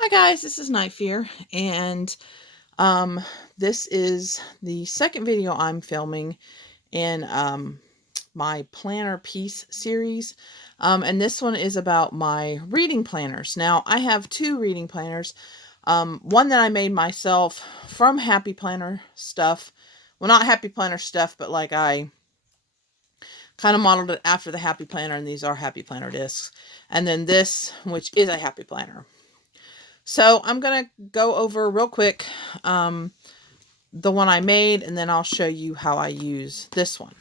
Hi guys, this is Night Fear, and um, this is the second video I'm filming in my planner piece series. And this one is about my reading planners. Now, I have two reading planners. One that I made myself from Happy Planner stuff. Well, not Happy Planner stuff, but like I kind of modeled it after the Happy Planner, and these are Happy Planner discs. And then this, which is a Happy Planner. So I'm going to go over real quick the one I made, and then I'll show you how I use this one.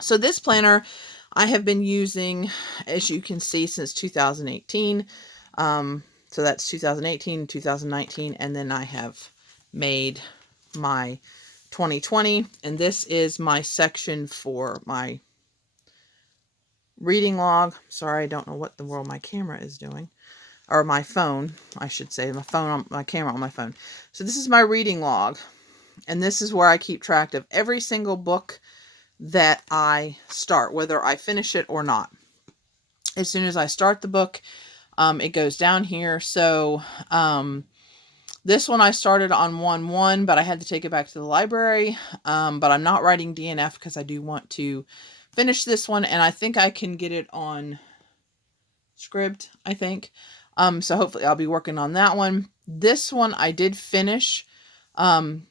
So this planner I have been using, as you can see, since 2018. So that's 2018, 2019, and then I have made my 2020, and this is my section for my reading log. Sorry, I don't know what the world my camera is doing. Or my phone, I should say, my camera on my phone. So this is my reading log, and this is where I keep track of every single book that I start, whether I finish it or not. As soon as I start the book, it goes down here. So this one I started on 1/1, but I had to take it back to the library. But I'm not writing DNF because I do want to finish this one, and I think I can get it on Scribd, I think. So hopefully I'll be working on that one. This one I did finish, and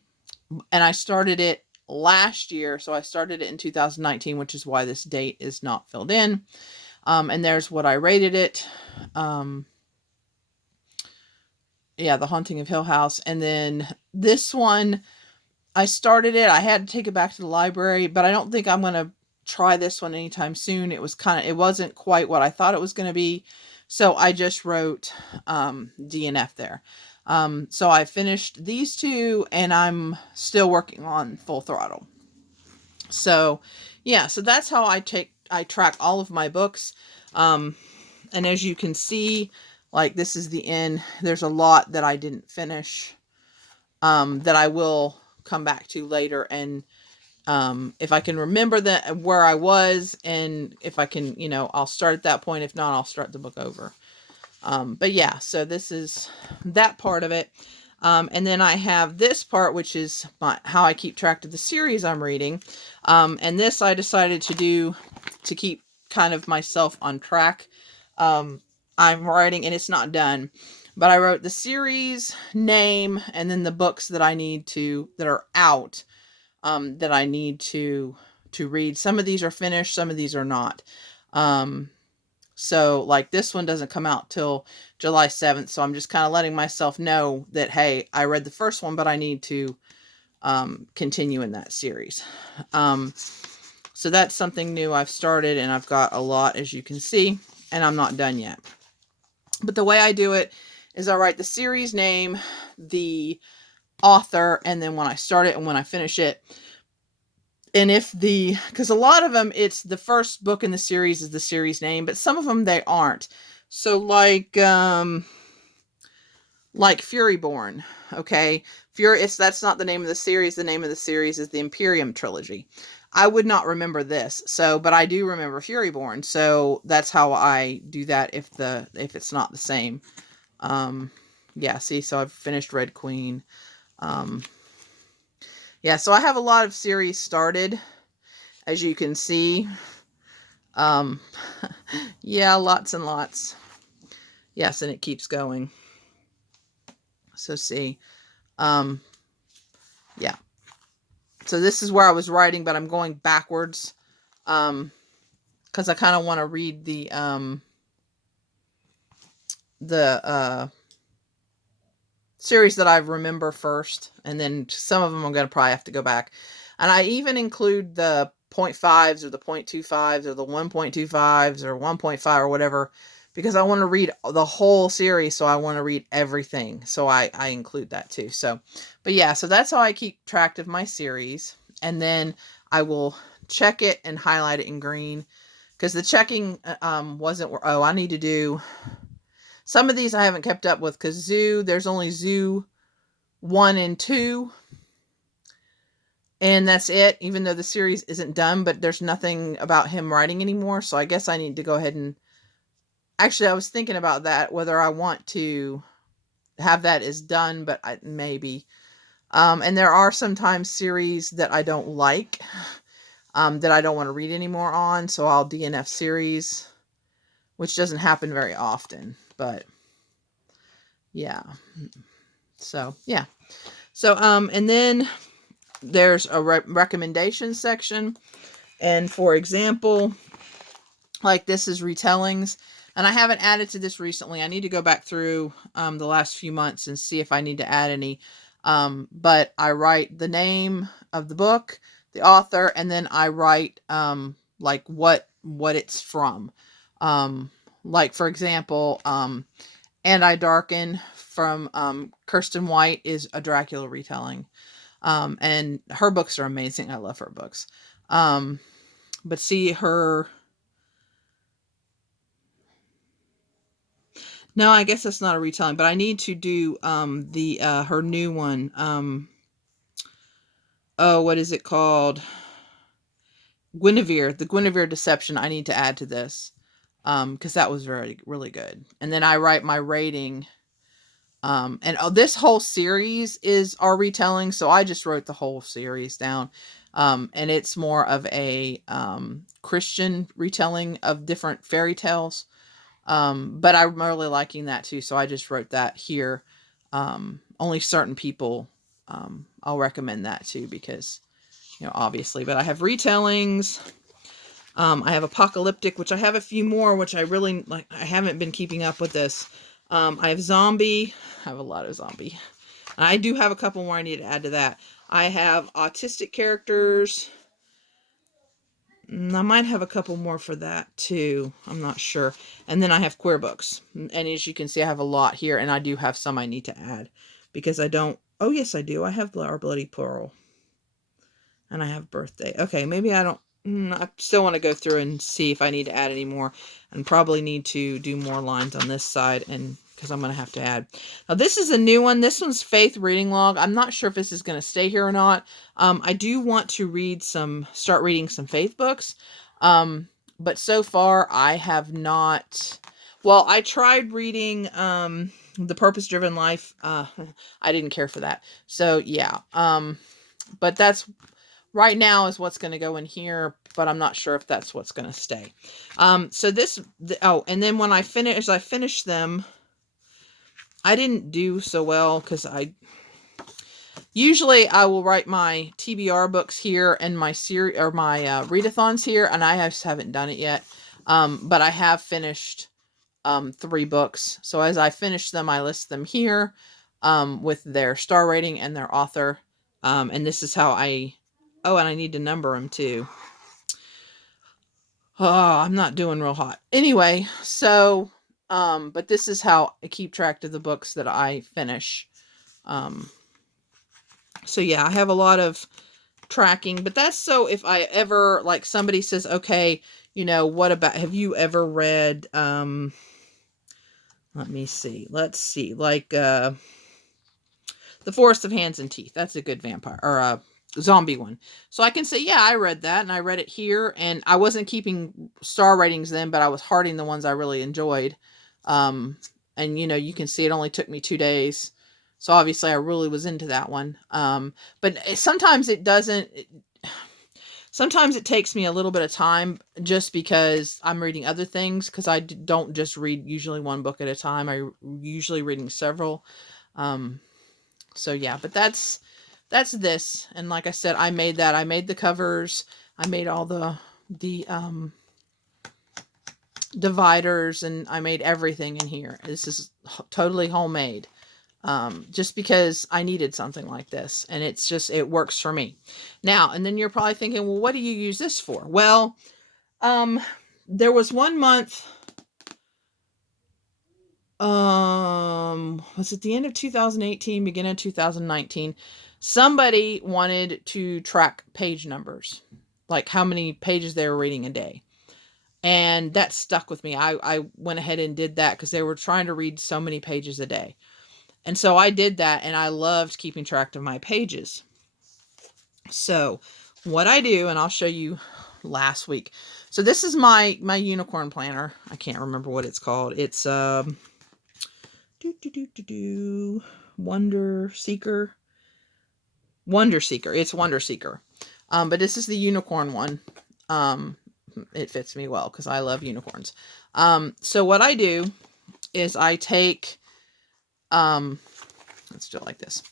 I started it last year. So I started it in 2019, which is why this date is not filled in. And there's what I rated it. Yeah, The Haunting of Hill House. And then this one, I started it. I had to take it back to the library, but I don't think I'm going to try this one anytime soon. It wasn't quite what I thought it was going to be. So I just wrote DNF there. So I finished these two, and I'm still working on Full Throttle. So yeah, so that's how I track all of my books. And as you can see, like this is the end. There's a lot that I didn't finish that I will come back to later, and if I can remember where I was, and if I can, I'll start at that point. If not, I'll start the book over. But yeah, so this is that part of it. And then I have this part, which is how I keep track of the series I'm reading. And this I decided to do to keep kind of myself on track. I'm writing, and it's not done, but I wrote the series name and then the books that that are out, that I need to read. Some of these are finished, some of these are not. So like this one doesn't come out till July 7th. So I'm just kind of letting myself know that, hey, I read the first one, but I need to continue in that series. So that's something new I've started, and I've got a lot, as you can see, and I'm not done yet. But the way I do it is I write the series name, the author, and then when I start it and when I finish it. And because a lot of them, it's the first book in the series is the series name, but some of them they aren't. So like Furyborn, okay? That's not the name of the series. The name of the series is the Imperium Trilogy. I would not remember this, but I do remember Furyborn. So that's how I do that if it's not the same. Yeah, see, so I've finished Red Queen. Yeah, so I have a lot of series started, as you can see. Yeah, lots and lots. Yes, and it keeps going. So see, yeah. So this is where I was writing, but I'm going backwards, because I kind of want to read the series that I remember first, and then some of them I'm going to probably have to go back. And I even include the 0.5s or the 0.25s or the 1.25s or 1.5 or whatever, because I want to read the whole series, so I want to read everything. So I include that too. So, but yeah, so that's how I keep track of my series. And then I will check it and highlight it in green, because the checking wasn't, I need to do, some of these I haven't kept up with, because there's only Zoo 1 and 2. And that's it, even though the series isn't done, but there's nothing about him writing anymore. So I guess I need to go ahead and... Actually, I was thinking about that, whether I want to have that as done, but maybe. And there are sometimes series that I don't like, that I don't want to read anymore on, so I'll DNF series, which doesn't happen very often, but yeah. So, yeah. So, and then there's a recommendation section. And for example, like this is retellings. And I haven't added to this recently. I need to go back through the last few months and see if I need to add any. But I write the name of the book, the author, and then I write like what it's from. Like for example, And I Darken from Kirsten White is a Dracula retelling. And her books are amazing. I love her books. But see her. No, I guess that's not a retelling, but I need to do the her new one. Oh, what is it called? Guinevere, the Guinevere Deception. I need to add to this because that was really good. And then I write my rating. And this whole series is our retelling, so I just wrote the whole series down. And it's more of a Christian retelling of different fairy tales. But I'm really liking that too, so I just wrote that here. Only certain people I'll recommend that to because, obviously. But I have retellings. I have apocalyptic, which I have a few more, which I really like. I haven't been keeping up with this. I have zombie. I have a lot of zombie. I do have a couple more I need to add to that. I have autistic characters. I might have a couple more for that too. I'm not sure. And then I have queer books. And as you can see, I have a lot here. And I do have some I need to add. Because I don't... Oh, yes, I do. I have Our Bloody Pearl. And I have Birthday. Okay, maybe I don't... I still want to go through and see if I need to add any more. And probably need to do more lines on this side. And because I'm going to have to add. Now, this is a new one. This one's Faith Reading Log. I'm not sure if this is going to stay here or not. I do want to start reading some faith books. But so far, I have not... Well, I tried reading The Purpose Driven Life. I didn't care for that. So, yeah. But that's... Right now is what's going to go in here, but I'm not sure if that's what's going to stay. So this... and then when I finish them... I didn't do so well because usually I will write my TBR books here and my series or my readathons here, and I just haven't done it yet. But I have finished 3 books. So as I finish them, I list them here with their star rating and their author. And this is how I... Oh, and I need to number them too. Oh, I'm not doing real hot. Anyway, so... but this is how I keep track of the books that I finish. So yeah, I have a lot of tracking, but that's so if I ever, like somebody says, okay, what about, have you ever read, let me see, let's see, like, The Forest of Hands and Teeth. That's a good vampire, or zombie one. So I can say, yeah, I read that, and I read it here, and I wasn't keeping star ratings then, but I was hearting the ones I really enjoyed. And you can see it only took me 2 days. So obviously I really was into that one. But sometimes it doesn't. Sometimes it takes me a little bit of time just because I'm reading other things, because I don't just read usually one book at a time. I'm usually reading several. So yeah, but that's this. And like I said, I made that. I made the covers. I made all the dividers, and I made everything in here. This is totally homemade. Just because I needed something like this, and it works for me. Now, and then you're probably thinking, well, what do you use this for? Well, there was one month, was it the end of 2018, beginning of 2019, somebody wanted to track page numbers, like how many pages they were reading a day. And that stuck with me. I went ahead and did that because they were trying to read so many pages a day. And so I did that, and I loved keeping track of my pages. So what I do, and I'll show you last week. So this is my unicorn planner. I can't remember what it's called. It's Wonder Seeker. Wonder Seeker. It's Wonder Seeker. But this is the unicorn one. It fits me well because I love unicorns. So what I do is I take, let's do it like this.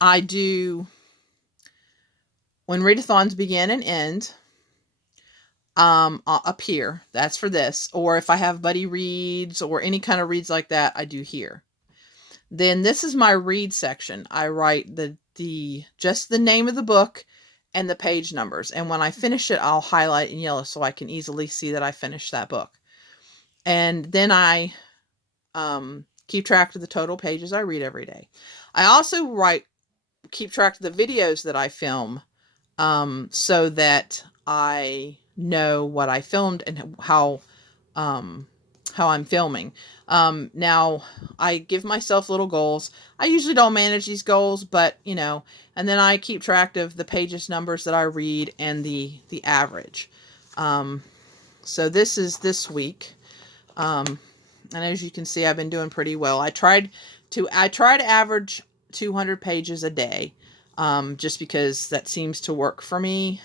I do, when readathons begin and end, up here, that's for this. Or if I have buddy reads or any kind of reads like that, I do here. Then this is my read section. I write just the name of the book and the page numbers. And when I finish it, I'll highlight in yellow so I can easily see that I finished that book. And then I keep track of the total pages I read every day. I also keep track of the videos that I film, so that I know what I filmed and how I'm filming. Now I give myself little goals. I usually don't manage these goals, but and then I keep track of the pages numbers that I read and the average. So this is this week. And as you can see, I've been doing pretty well. I try to average 200 pages a day, just because that seems to work for me.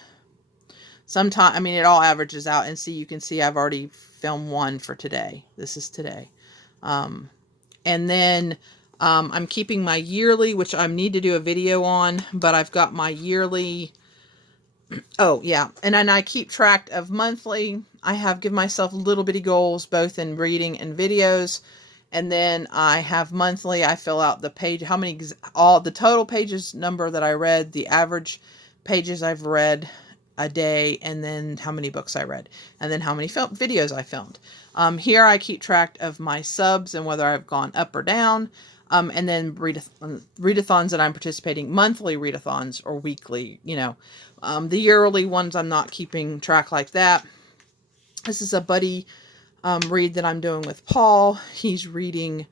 Sometimes, I mean, it all averages out, and you can see I've already filmed one for today. This is today. And then I'm keeping my yearly, which I need to do a video on, but I've got my yearly. Oh, yeah. And then I keep track of monthly. I have given myself little bitty goals, both in reading and videos. And then I have monthly, I fill out the page, the total pages number that I read, the average pages I've read a day, and then how many books I read, and then how many videos I filmed. Here I keep track of my subs and whether I've gone up or down. And then readathons that I'm participating, monthly readathons or weekly, the yearly ones I'm not keeping track like that. This is a buddy read that I'm doing with Paul. He's reading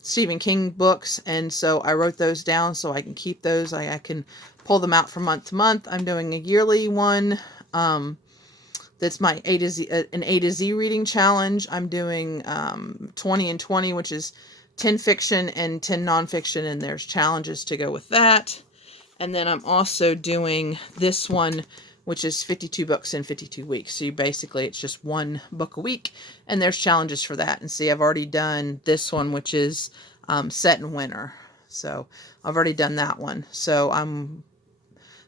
Stephen King books, and so I wrote those down so I can keep those. I can pull them out from month to month. I'm doing a yearly one. That's my an A to Z reading challenge. I'm doing 20 and 20, which is 10 fiction and 10 nonfiction, and there's challenges to go with that. And then I'm also doing this one, which is 52 books in 52 weeks. So it's just one book a week, and there's challenges for that. And see, I've already done this one, which is set in winter. So I've already done that one. So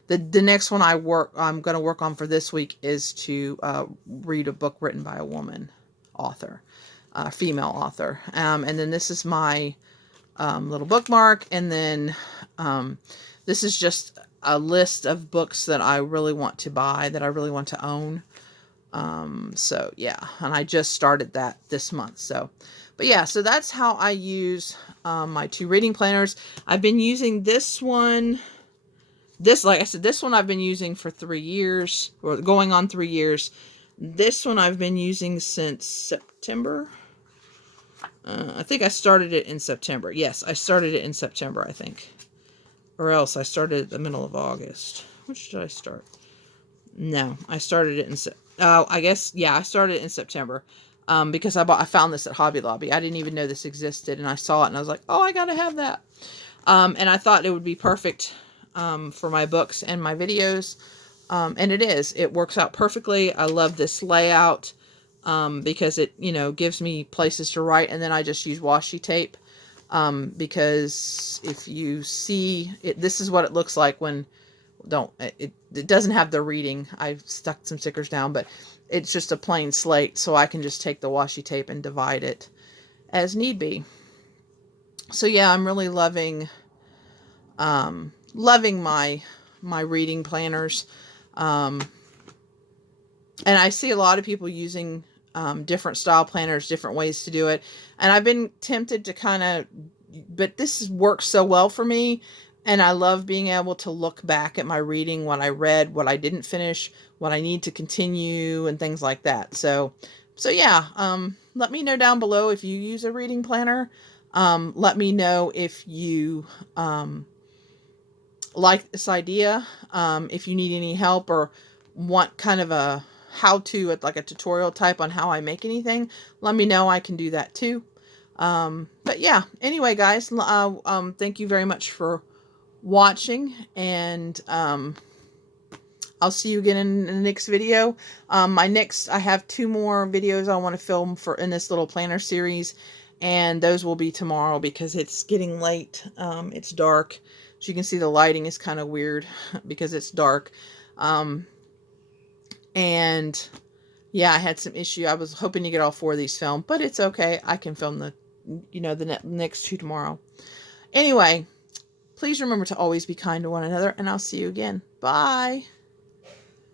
the next one I'm going to work on for this week is to read a book written by a woman author, female author. And then this is my little bookmark. And then this is just a list of books that I really want to buy, that I really want to own. So yeah, and I just started that this month. So, but yeah, so that's how I use my 2 reading planners. I've been using this one. Like I said, this one I've been using for 3 years, or going on 3 years. This one I've been using since September. I think I started it in September. Yes, I started it in September, I think. Or else I started at the middle of August. Which did I start? No, I started it in I started it in September. Because I found this at Hobby Lobby. I didn't even know this existed, and I saw it and I was like, oh, I gotta have that. And I thought it would be perfect for my books and my videos. And it is. It works out perfectly. I love this layout because it, gives me places to write, and then I just use washi tape. Because if you see it, this is what it looks like when it doesn't have the reading. I've stuck some stickers down, but it's just a plain slate, so I can just take the washi tape and divide it as need be. So yeah, I'm really loving my reading planners. And I see a lot of people using different style planners, different ways to do it. And I've been tempted to but this works so well for me. And I love being able to look back at my reading, what I read, what I didn't finish, what I need to continue, and things like that. So yeah, let me know down below if you use a reading planner. Let me know if you like this idea. If you need any help or want kind of a how-to, like a tutorial type on how I make anything, let me know. I can do that too. But yeah, anyway, guys, thank you very much for watching, and I'll see you again in the next video. I have 2 more videos I want to film for in this little planner series, and those will be tomorrow because it's getting late. It's dark. As you can see, the lighting is kind of weird because it's dark. And yeah, I had some issue. I was hoping to get all 4 of these filmed, but it's okay. I can film the next 2 tomorrow. Anyway, please remember to always be kind to one another, and I'll see you again. Bye.